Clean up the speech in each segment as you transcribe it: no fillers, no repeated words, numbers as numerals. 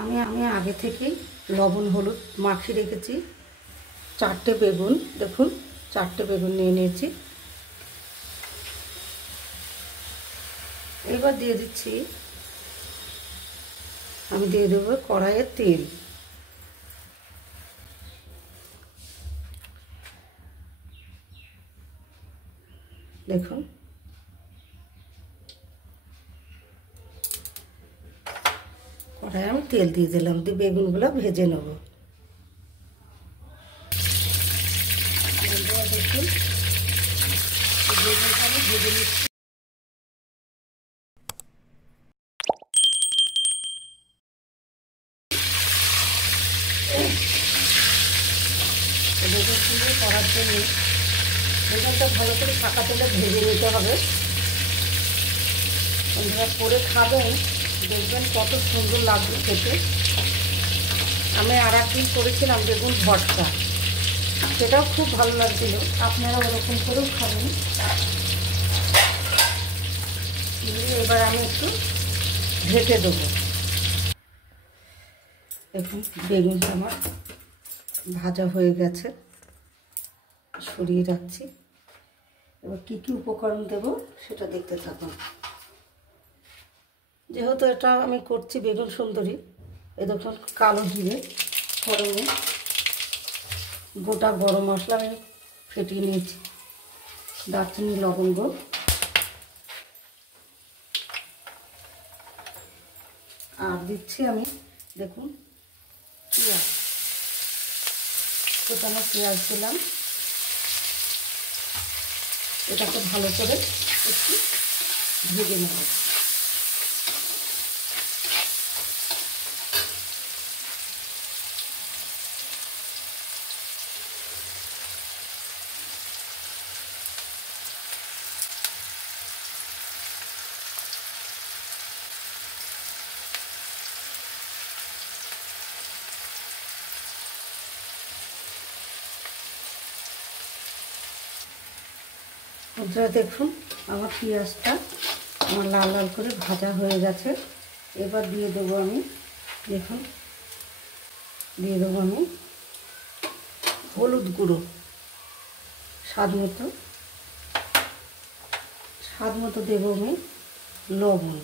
আমি আগে থেকেই লবণ হলুদ মাখিয়ে রেখেছি। 4টে বেগুন, দেখুন 4টে বেগুন নিয়ে নিয়েছি। এবার দিয়ে দিচ্ছি, আমি দিয়ে দেবো কড়াইয়ে তেল। দেখুন কড়াইয়ে আমি তেল দিয়ে দিলাম, দিয়ে বেগুনগুলো ভেজে নেব। দেখুন বেগুনটা আমি ভেজে নিচ্ছি। বেগুন সুন্দর করার জন্য বেগুনটা ভালো করে ফাঁকা তেলে ভেজে নিতে হবে। আপনারা করে খাবেন, দেখবেন কত সুন্দর লাগবে খেতে। আমি আর একদিন করেছিলাম বেগুন ভর্তা, সেটাও খুব ভালো লাগছিল। আপনারা ওরকম করেও খাবেন। এবার আমি একটু ঢেকে দেবো। দেখুন বেগুনটা আমার ভাজা হয়ে গেছে, সরিয়ে রাখছি। এবার কী কী উপকরণ দেব সেটা দেখতে থাকুন। যেহেতু এটা আমি করছি বেগুন সুন্দরী, এ দেখুন কালো জিরে ফোড়নে, গোটা গরম মশলা আমি ফেটিয়ে নিয়েছি, দারচিনি লবঙ্গ, আর দিচ্ছি আমি দেখুন পেঁয়াজ, কোটানো পেঁয়াজ দিলাম। এটাকে ভালো করে একটু ভেজে নেব। বন্ধুরা দেখুন আমার পেঁয়াজটা আমার লাল লাল করে ভাজা হয়ে গেছে। এবার দিয়ে দেবো আমি, দেখুন দিয়ে দেবো আমি হলুদ গুঁড়ো স্বাদ মতো দেবো আমি লবণ,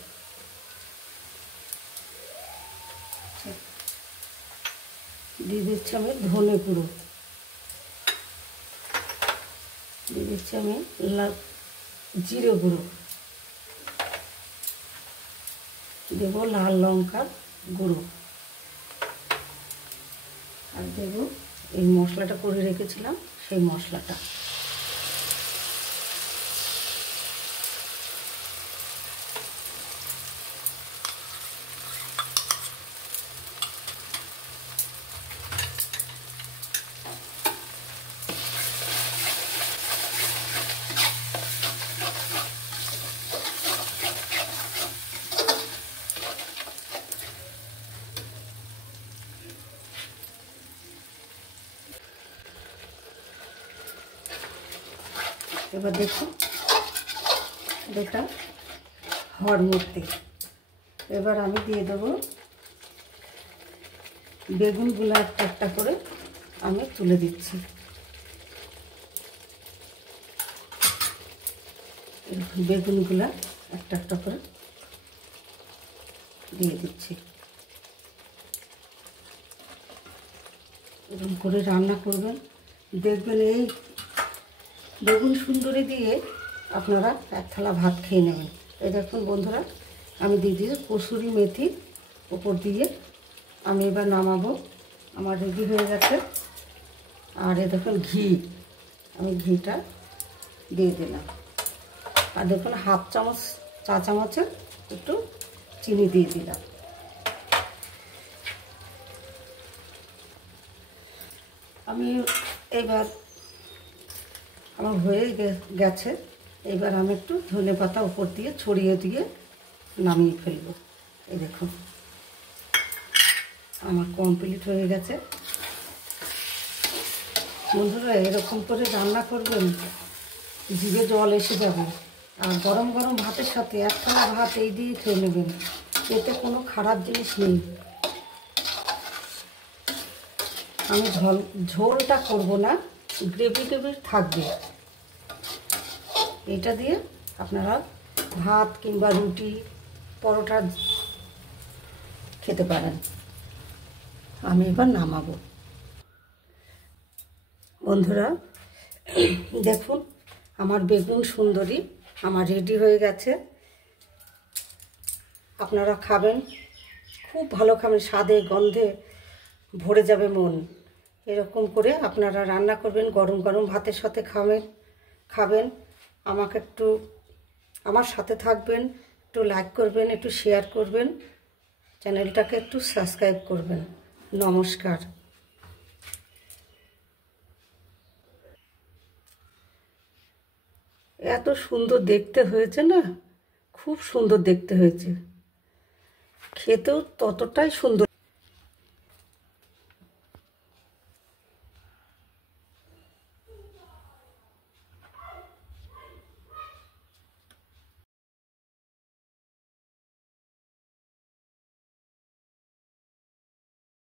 দিয়ে দিচ্ছি আমি ধনে গুঁড়ো, দিয়ে দিচ্ছি আমি জিরে গুঁড়ো, দেবো লাল লঙ্কার গুঁড়ো, আর দেবো এই মশলাটা করে রেখেছিলাম সেই মশলাটা। এবার দেখুন এটা হওয়ার মধ্যে এবার আমি দিয়ে দেবো বেগুনগুলো একটা একটা করে আমি তুলে দিচ্ছি। বেগুনগুলা একটা একটা করে দিয়ে দিচ্ছি। এরকম করে রান্না করবেন, দেখবেন এই বেগুন সুন্দরী দিয়ে আপনারা এক থালা ভাত খেয়ে নেবেন। এই দেখুন বন্ধুরা আমি দিয়ে দিয়েছি কসুরি মেথি উপর দিয়ে। আমি এবার নামাবো, আমার রেডি হয়ে গেছে। আর এ দেখুন ঘি, আমি ঘিটা দিয়ে দিলাম। আর দেখুন হাফ চামচ চা চামচের একটু চিনি দিয়ে দিলাম। আমি এবার আমার হয়ে গেছে। এবার আমি একটু ধনেপাতা উপর দিয়ে ছড়িয়ে দিয়ে নামিয়ে ফেলবো। এই দেখুন আমার কমপ্লিট হয়ে গেছে। বন্ধুরা এরকম করে রান্না করবেন, জিভে জল এসে যাবে। আর গরম গরম ভাতের সাথে এক থালা ভাত এই দিয়ে খেয়ে নেবেন, এতে কোনো খারাপ জিনিস নেই। আমি ঝোলটা করব না, গ্রেভি থাকবে। এটা দিয়ে আপনারা ভাত কিংবা রুটি, পরোটা খেতে পারেন। আমি এবার নামাবো। বন্ধুরা দেখুন, আমার বেগুন সুন্দরী আমার রেডি হয়ে গেছে। আপনারা খাবেন, খুব ভালো খাবেন, স্বাদে গন্ধে ভরে যাবে মন। এরকম করে আপনারা রান্না করবেন, গরম গরম ভাতের সাথে খাবেন। আমাকে একটু আমার সাথে থাকবেন, একটু লাইক করবেন, একটু শেয়ার করবেন, চ্যানেলটাকে একটু সাবস্ক্রাইব করবেন। নমস্কার। এত সুন্দর দেখতে হয়েছে না, খুব সুন্দর দেখতে হয়েছে, খেতেও ততটাই সুন্দর।